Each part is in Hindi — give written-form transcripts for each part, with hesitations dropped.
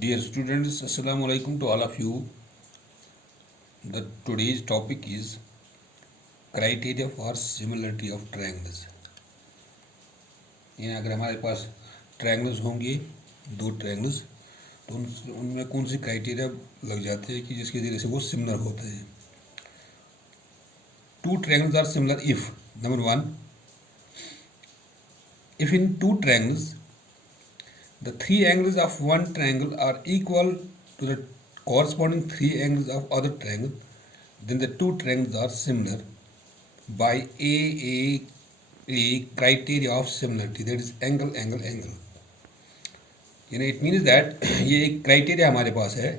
Dear students, Assalamu alaikum to all of you. The today's topic is criteria for similarity of triangles. यानी अगर हमारे पास ट्रायंगल्स होंगे, दो ट्रायंगल्स, तो उनमें कौन सी क्राइटेरिया लग जाते हैं कि जिसके ज़रिए से वो सिमिलर होते हैं. Two triangles are similar if, number one, if in two triangles the three angles of one triangle are equal to the corresponding three angles of other triangle, then the two triangles are similar by a criteria of similarity, that is angle. यानी इट मीन्स दैट ये एक क्राइटेरिया हमारे पास है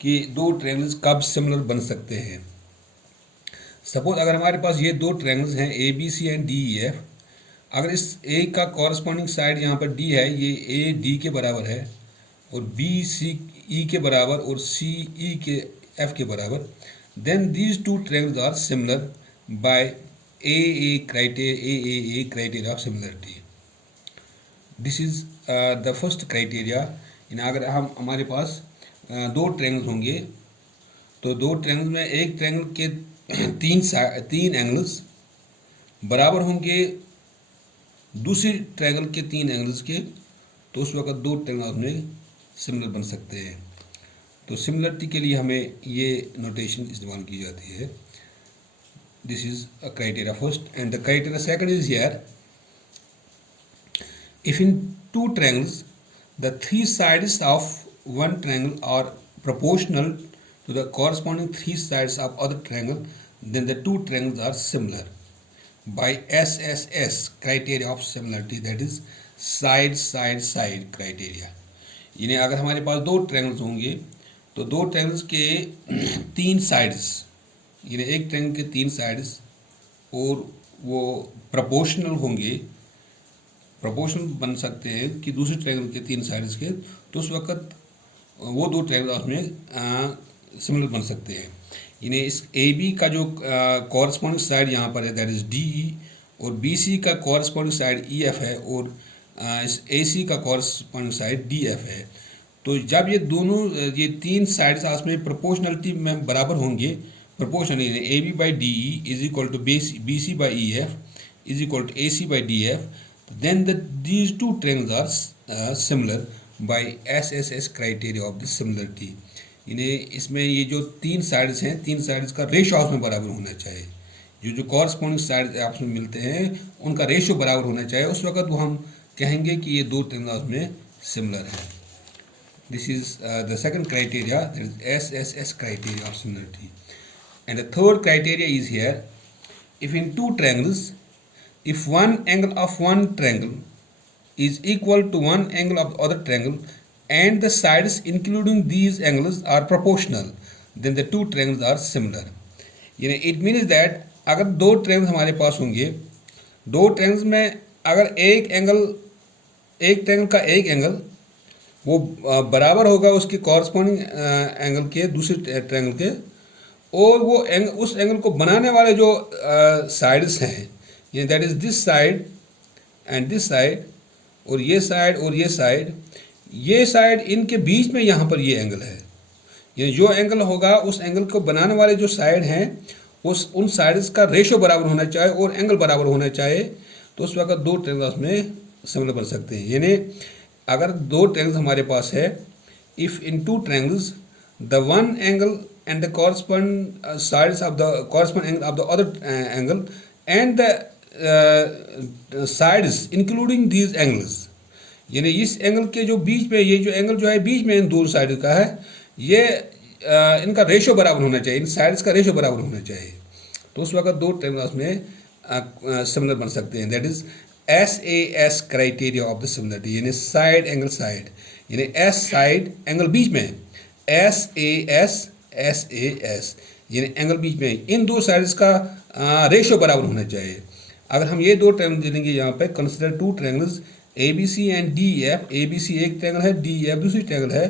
कि दो ट्रायंगल्स कब सिमिलर बन सकते हैं. सपोज अगर हमारे पास ये दो ट्रायंगल्स हैं A B C and D E F. अगर इस ए का कॉरस्पॉन्डिंग साइड यहाँ पर डी है, ये ए डी के बराबर है और बी सी ई के बराबर और सी ई के एफ के बराबर, then these two triangles are similar by a criteria of similarity. This is the first criteria. अगर हमारे पास दो ट्रायंगल्स होंगे तो दो ट्रायंगल्स में एक ट्रायंगल के तीन एंगल्स बराबर होंगे दूसरी ट्रायंगल के तीन एंगल्स के, तो उस वक्त दो ट्रायंगल में सिमिलर बन सकते हैं. तो सिमिलरिटी के लिए हमें ये नोटेशन इस्तेमाल की जाती है. This is a criteria first and the criteria second is here. If in two triangles the three sides of one triangle are proportional to the corresponding three sides of other triangle, then the two triangles are similar by SSS criteria of similarity, that is side criteria. यानी अगर हमारे पास दो ट्रायंगल्स होंगे तो दो ट्रायंगल्स के तीन साइड्स, यानी एक ट्रायंगल के तीन साइड्स और वो प्रोपोर्शनल होंगे, प्रोपोर्शनल बन सकते हैं कि दूसरे ट्रायंगल के तीन साइड्स के, तो उस वक्त वो दो ट्रायंगल उसमें सिमिलर बन सकते हैं. यानी इस ए बी का जो कॉरस्पॉन्डिंग साइड यहाँ पर है दैट इज़ डी ई, और बी सी का कॉरस्पॉन्डिंग साइड ई एफ है, और इस ए सी का कॉरस्पॉन्डिंग साइड डी एफ है. तो जब ये तीन साइड्स आपस में प्रोपोर्शनलिटी में बराबर होंगे, proportional A B by D E is equal to B C by E F is equal to A C by D F, then these two triangles are similar by SSS criteria of the similarity. इसमें ये जो तीन साइड्स हैं, तीन साइड्स का रेशो आपस में बराबर होना चाहिए. जो कॉरस्पॉन्डिंग साइड आपस में मिलते हैं उनका रेशो बराबर होना चाहिए. उस वक्त वो हम कहेंगे कि ये दो ट्रायंगल आपस में सिमिलर हैं. This is the second criteria, that is SSS criteria of similarity. And the third criteria is here. If in two triangles, if one angle of one triangle is equal to one angle of the other triangle and the sides including these angles are proportional, then the two triangles are similar. यानी it means that अगर दो ट्रायंगल हमारे पास होंगे, दो ट्रायंगल्स में अगर एक ट्रायंगल का एक एंगल वो बराबर होगा उसके कॉरस्पॉन्डिंग एंगल के दूसरे ट्रायंगल के, और वो उस एंगल को बनाने वाले जो साइड्स हैं, यानी that is this side and this side, और ये साइड इनके बीच में यहाँ पर ये एंगल है. यानी जो एंगल होगा उस एंगल को बनाने वाले जो साइड हैं उन साइड्स का रेशो बराबर होना चाहिए और एंगल बराबर होना चाहिए. तो उस वक्त दो ट्रायंगल्स में सिमिलर बन सकते हैं. यानी अगर दो ट्रायंगल्स हमारे पास है, if in two triangles the one angle and the correspond sides of the correspond angle of the other angle and the sides including these angles, यानी इस एंगल के जो बीच में ये जो एंगल जो है बीच में इन दो साइड का है, ये इनका रेशो बराबर होना चाहिए, इन साइड्स का रेशो बराबर होना चाहिए. तो उस वक्त दो ट्रायंगल्स में सिमिलर बन सकते हैं. That is SAS criteria of the similarity. यानी साइड एंगल साइड, यानी एस साइड एंगल बीच में, SAS यानी एंगल बीच में, इन दो साइड्स का रेशो बराबर होना चाहिए. अगर हम ये दो ट्रायंगल दे देंगे यहाँ पे, consider two triangles A B C and D F. A B C एक ट्रायंगल है, डी एफ दूसरी ट्रायंगल है.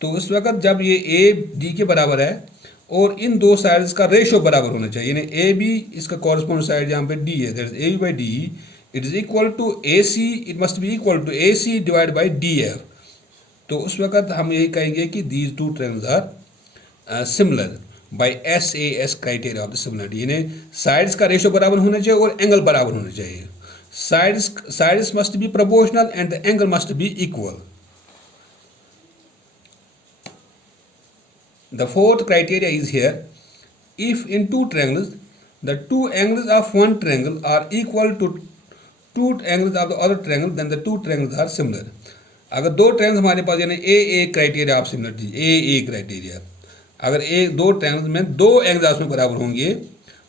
तो उस वक्त जब ये ए डी के बराबर है और इन दो साइड्स का रेशो बराबर होना चाहिए, यानी ए बी इसका कॉरस्पॉन्डिंग साइड यहाँ पे डी है, that is A B by D, it is equal to AC, it must be equal to AC divided by DF. तो उस वक्त हम यही कहेंगे कि these two triangles are similar by SAS criteria of the similarity, यानी साइड्स का रेशो बराबर होना चाहिए और एंगल बराबर होना चाहिए. Sides must be proportional and the angle must be equal. The fourth criteria is here: if in two triangles the two angles of one triangle are equal to two angles of the other triangle, then the two triangles are similar. अगर दो ट्रायंगल्स हमारे पास, यानी a criteria of similarity, a criteria, अगर दो ट्रायंगल्स में दो एंगल्स आपस में बराबर होंगे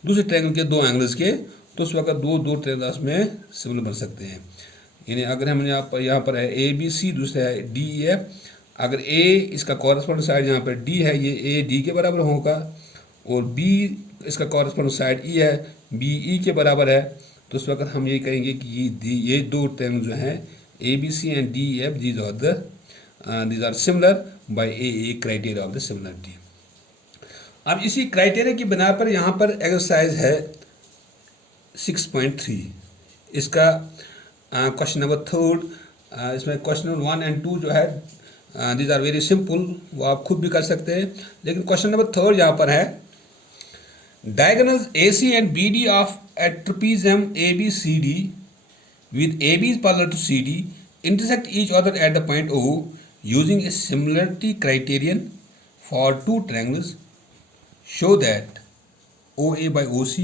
दूसरे ट्रायंगल के दो एंगल्स के, तो उस वक्त दो ट्रायंगल्स आपस में सिमिलर बन सकते हैं. यानी अगर हम यहाँ पर है ABC, दूसरा है DEF. अगर A इसका कॉरस्पॉन्डिंग साइड यहाँ पर D है, ये AD के बराबर होगा, और B इसका कॉरस्पॉन्डिंग साइड E है, BE के बराबर है, तो उस वक्त हम ये कहेंगे कि ये दो ट्रायंगल जो हैं ABC and DEF, these are similar by AA criteria of the similarity. अब इसी क्राइटेरिया की बिना पर यहाँ पर एक्सरसाइज है 6.3. इसका क्वेश्चन नंबर 3, इसमें क्वेश्चन नंबर 1 and 2 जो है दीज आर वेरी सिंपल, वो आप खुद भी कर सकते हैं. लेकिन क्वेश्चन नंबर 3 यहाँ पर है: diagonals AC and BD of A trapezium ABCD with AB is parallel to CD intersect each other at the point O using a similarity criterion for two triangles. Show that OA by OC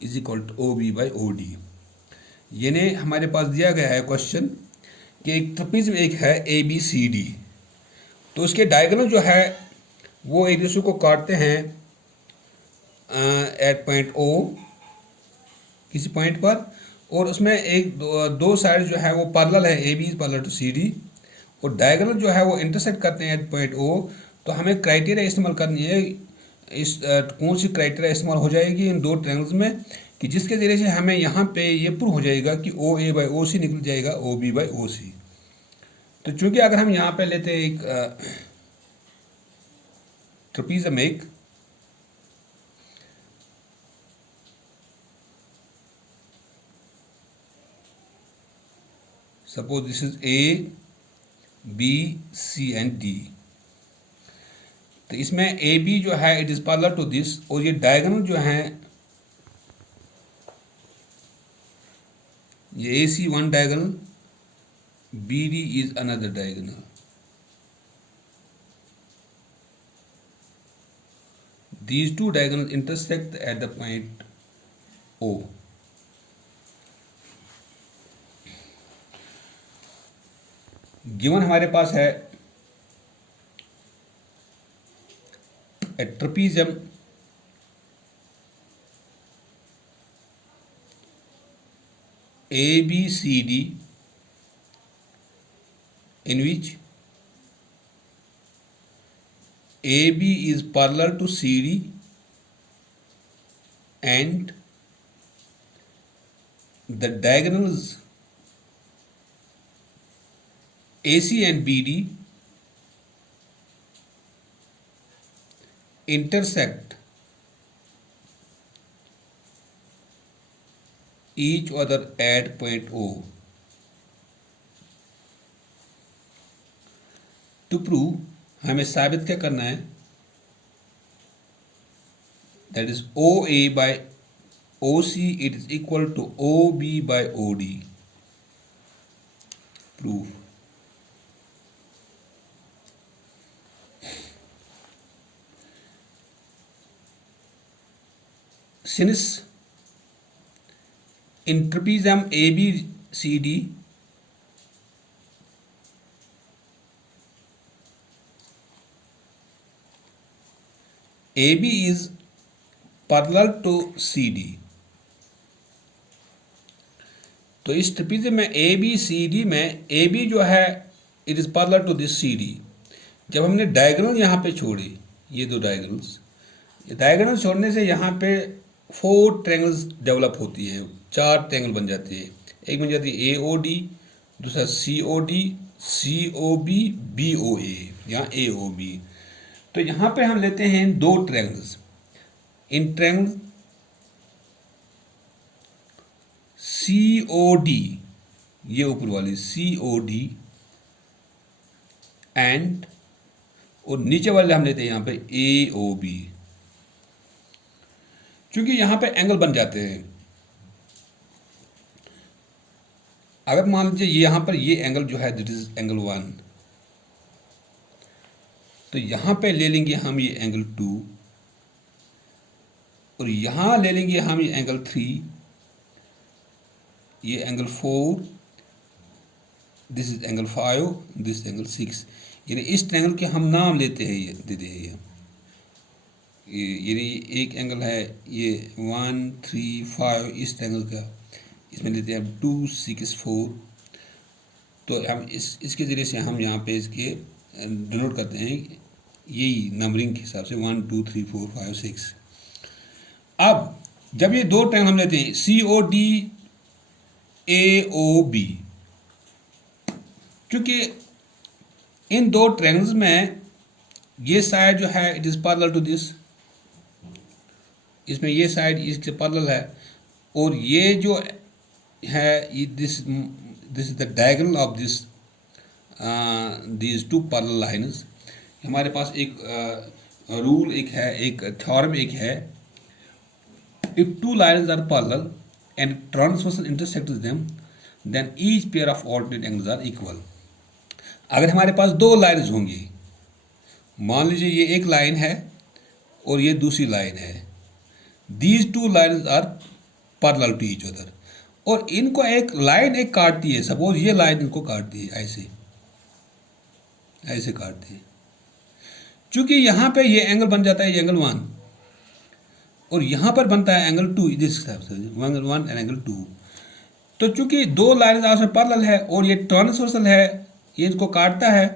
is equal to OB by OD. यानी हमारे पास दिया गया है क्वेश्चन कि एक ट्रेपेजियम एक है ABCD, तो उसके डायगोनल जो है वो एक दूसरे को काटते हैं एट पॉइंट O, किसी पॉइंट पर, और उसमें एक दो साइड जो है वो पैरेलल है, AB is parallel to CD, और डायगोनल जो है वो इंटरसेक्ट करते हैं एट पॉइंट O. तो हमें क्राइटेरिया इस्तेमाल करनी है, इस कौन सी क्राइटेरिया इस्तेमाल हो जाएगी इन दो ट्रायंगल्स में, कि जिसके ज़रिए से हमें यहाँ पे ये प्रूव हो जाएगा कि OA बाई OC निकल जाएगा OB बाई OC. तो चूंकि अगर हम यहाँ पे लेते हैं एक ट्रेपेजियम, एक suppose this is A, B, C and D, तो इसमें AB जो है it is parallel to this, और ये डायगोनल जो है ये AC one diagonal, BD is another diagonal. These two diagonals intersect at the point O. Given हमारे पास है a trapezium ABCD in which AB is parallel to CD and the diagonals AC and BD intersect each other at point O. To prove हमें साबित क्या करना है, that is OA by OC it is equal to OB by OD. Prove. Since in trapezium ABCD AB is parallel to CD, तो इस ट्रेपेजियम में ABCD में AB जो है it is parallel to this CD. जब हमने डायगोनल यहाँ पे छोड़े, ये दो डायगोनल्स, डायगोनल छोड़ने से यहाँ पे 4 ट्रायंगल्स डेवलप होती है, 4 ट्रायंगल बन जाते हैं. एक बन जाती है AOD, दूसरा COD, COB, BOA, यहाँ AOB. तो यहाँ पे हम लेते हैं दो ट्रायंगल्स, इन ट्रायंगल COD, ये ऊपर वाली COD एंड, और नीचे वाले हम लेते हैं यहाँ पे ए ओ बी। क्योंकि यहाँ पे एंगल बन जाते हैं, अगर मान लीजिए यहाँ पर ये एंगल जो है दिट इज एंगल 1, तो यहाँ पे ले लेंगे हम ये एंगल 2, और यहाँ ले लेंगे हम ये एंगल 3, ये angle 4, this is angle 5, this angle 6। यानी इस ट्रायंगल के हम नाम लेते हैं, ये देते हैं ये यानी एक एंगल है ये 1 3 5 इस ट्रायंगल का, इसमें लेते हैं 2 6 4। तो हम इसके ज़रिए से हम यहाँ पे इसके डिनोट करते हैं यही नंबरिंग के हिसाब से 1 2 3 4 5 6। अब जब ये दो ट्रायंगल हम लेते हैं COD AOB, क्योंकि इन दो ट्रायंगल्स में ये साइड जो है it is parallel to this, इसमें ये साइड इसके पैरेलल है, और ये जो है this is the diagonal of this these two parallel lines. हमारे पास एक रूल एक है, एक थ्योरम एक है, if two lines are parallel and transversal intersects them then each pair of alternate angles are equal. अगर हमारे पास दो लाइन्स होंगी, मान लीजिए ये एक लाइन है और ये दूसरी लाइन है, these two lines are parallel to each other, और इनको एक लाइन एक काटती है, सपोज ये लाइन इनको काटती है, ऐसे ऐसे काटती है। चूंकि यहाँ पे ये एंगल बन जाता है, ये एंगल 1, और यहाँ पर बनता है एंगल 2, जिस हिसाब से एंगल 1 एंड एंगल 2। तो चूंकि दो लाइन आपस में पैरेलल है और ये ट्रांसवर्सल है, ये इसको काटता है,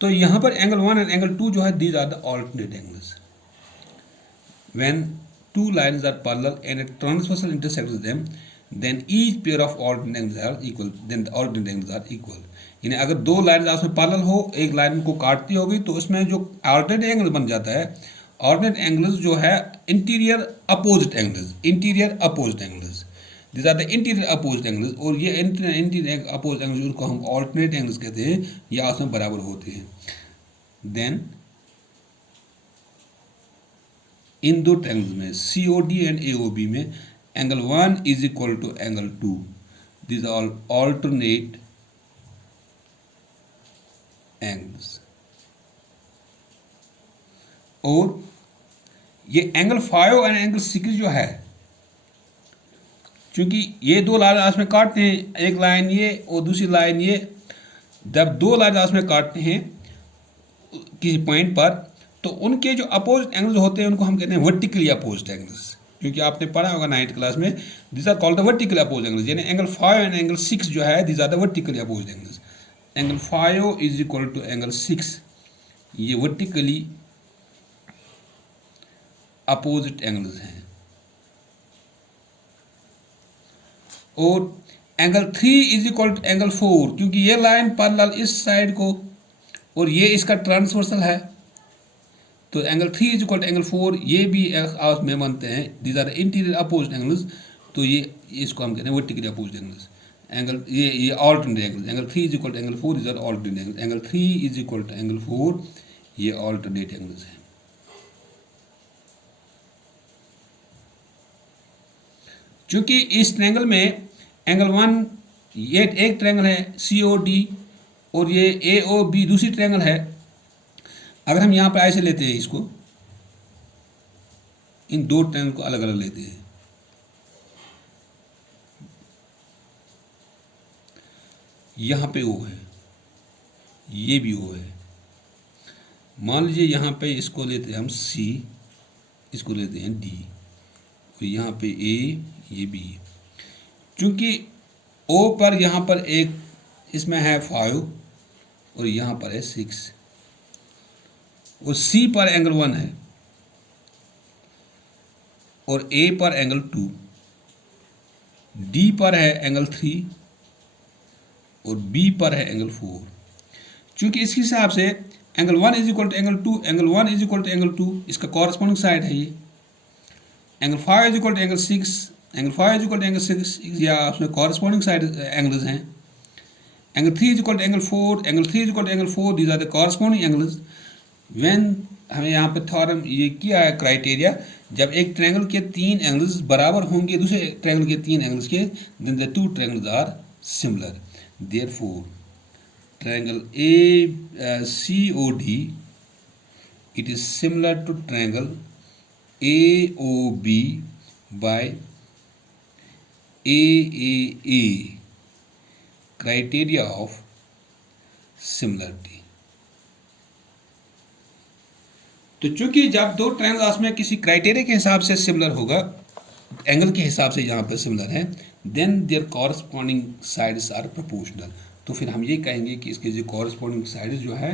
तो यहाँ पर एंगल 1 एंड एंगल 2 जो है these are the alternate angles. When two lines are parallel and a transversal intersects them then each pair of alternate angles are equal, then the alternate angles are equal. यानी अगर दो लाइन आपस में पैरेलल हो, एक लाइन को काटती होगी, तो उसमें जो ऑल्टरनेट एंगल बन जाता है, ऑल्टरनेट एंगल्स जो है interior opposite angles, interior opposite angles, this are the interior opposite angles. और ये इंटीरियर अपोजिट एंगल्स उनको हम ऑल्टरनेट एंगल्स कहते हैं, ये आपस में बराबर होते हैं। देन इन दो ट्रायंगल्स में COD एंड AOB में angle 1 is equal to angle 2, this are alternate angles. और ये एंगल 5 एंड एंगल 6 जो है, क्योंकि ये दो लाइन आपस में काटते हैं, एक लाइन ये और दूसरी लाइन ये, जब दो लाइन आपस में काटते हैं किसी पॉइंट पर, तो उनके जो अपोजिट एंगल्स होते हैं उनको हम कहते हैं वर्टिकली अपोजिट एंगल्स। क्योंकि आपने पढ़ा होगा 9th क्लास में, this are called the vertically opposite angles. यानी एंगल 5 एंड एंगल 6 जो है this are the vertically opposite angles. Angle 5 is equal to angle 6, ये वर्टिकली अपोजिट एंगल्स हैं। और angle 3 is equal to angle 4, क्योंकि ये लाइन पैरेलल इस साइड को और ये इसका ट्रांसवर्सल है, तो angle 3 is equal to angle 4, ये भी आपस में बनते हैं, these are interior opposite angles. तो ये इसको हम कहते हैं वर्टिकली अपोजिट एंगल्स। एंगल ये alternate angles, angle 3 is equal to angle 4, these are alternate angles. Angle 3 is equal to angle 4, ये ऑल्टरनेट एंगल्स हैं। क्योंकि इस ट्रायंगल में एंगल 1 ये एक ट्रायंगल है COD, और ये AOB दूसरी ट्रायंगल है। अगर हम यहाँ पर ऐसे लेते हैं इसको, इन दो ट्रायंगल को अलग अलग लेते हैं, यहाँ पे O है, ये भी O है। मान लीजिए यहाँ पे इसको लेते हैं हम C, इसको लेते हैं D, और यहाँ पे A, ये B। क्योंकि O पर यहाँ पर एक इसमें है 5 और यहाँ पर है 6, और C पर एंगल 1 है, और A पर एंगल 2, D पर है एंगल 3, और B पर है एंगल 4। क्योंकि इसके हिसाब से angle 1 is equal to angle 2, angle 1 is equal to angle 2, इसका कॉरस्पॉन्डिंग साइड है ये। Angle 5 is equal to angle 6, angle 5 is equal to angle 6, या उसमें कॉरस्पॉन्डिंग साइड एंगल्स हैं। angle 3 is equal to angle 4, angle 3 is equal to angle 4, these are the corresponding angles when हमें यहाँ पे थ्योरम ये किया है क्राइटेरिया, जब एक ट्रायंगल के 3 एंगल्स बराबर होंगे दूसरे ट्रायंगल के 3 एंगल्स के, then the two triangles are similar. Therefore triangle COD, it is similar to triangle AOB by AAA, criteria of similarity. तो चूंकि जब दो ट्रायंगल आपस में किसी क्राइटेरिया के हिसाब से सिमिलर होगा, एंगल के हिसाब से यहाँ पर सिमिलर है, then there corresponding sides are proportional. तो फिर हम ये कहेंगे कि इसके जो कॉरस्पॉन्डिंग साइड्स जो है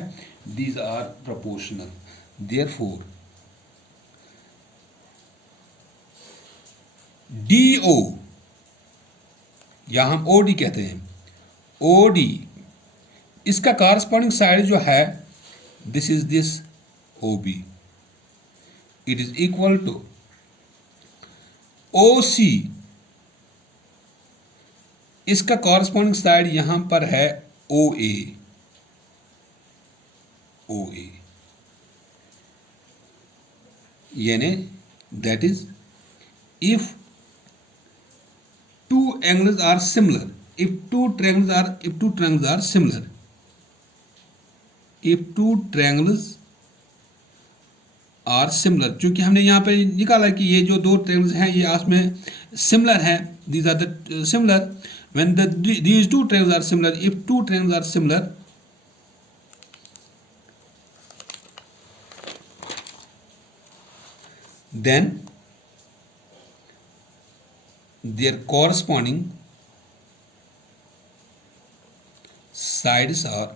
these are proportional. Therefore DO या हम OD कहते हैं, OD इसका कॉरस्पॉन्डिंग साइड जो है this is this OB, it is equal to OC, इसका कॉरस्पॉन्डिंग साइड यहां पर है OA, यानी that is if two angles are similar, if two triangles are similar, if two triangles are similar, क्योंकि हमने यहाँ पे निकाला कि ये जो दो ट्रायंगल्स हैं ये आपस में सिमिलर हैं, these are the similar, when these two triangles are similar, if two triangles are similar, then their corresponding sides are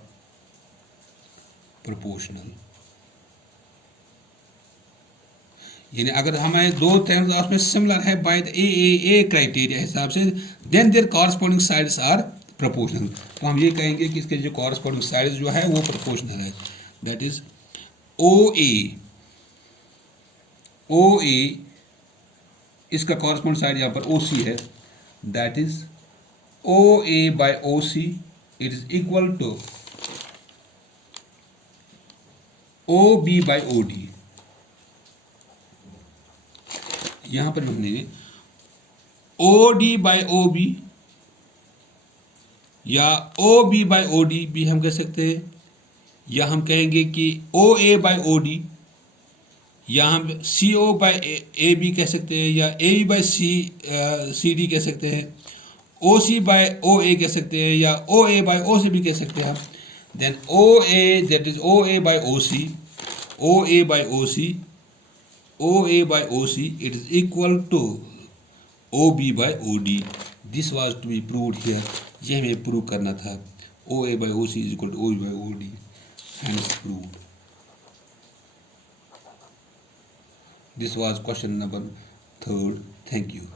proportional. यानी अगर हमारे दो ट्रायंगल्स आपस में सिमिलर है बाय द AAA क्राइटेरिया हिसाब से, then there corresponding sides are proportional. तो हम ये कहेंगे कि इसके जो कॉरस्पॉन्डिंग साइड्स जो है वो प्रोपोर्शनल है. दैट इज OA इसका कॉरस्पॉन्डिंग साइड यहाँ पर OC है, that is OA by OC, it is equal to OB by OD. यहां पर हमने OD बाय OB या OB बाय OD भी हम कह सकते हैं, या हम कहेंगे कि OA बाय OD, या हम CO बाय AB कह सकते हैं, या AB बाय CD कह सकते हैं, OC बाय OA कह सकते हैं, या OA बाय OC भी कह सकते हैं. Then OA, that is OA by OC, OA by OC, OA by OC, it is equal to OB by OD. This was to be proved here. ये हमें प्रूव करना था. OA by OC is equal to OB by OD. Hence proved. This was question number 3rd. Thank you.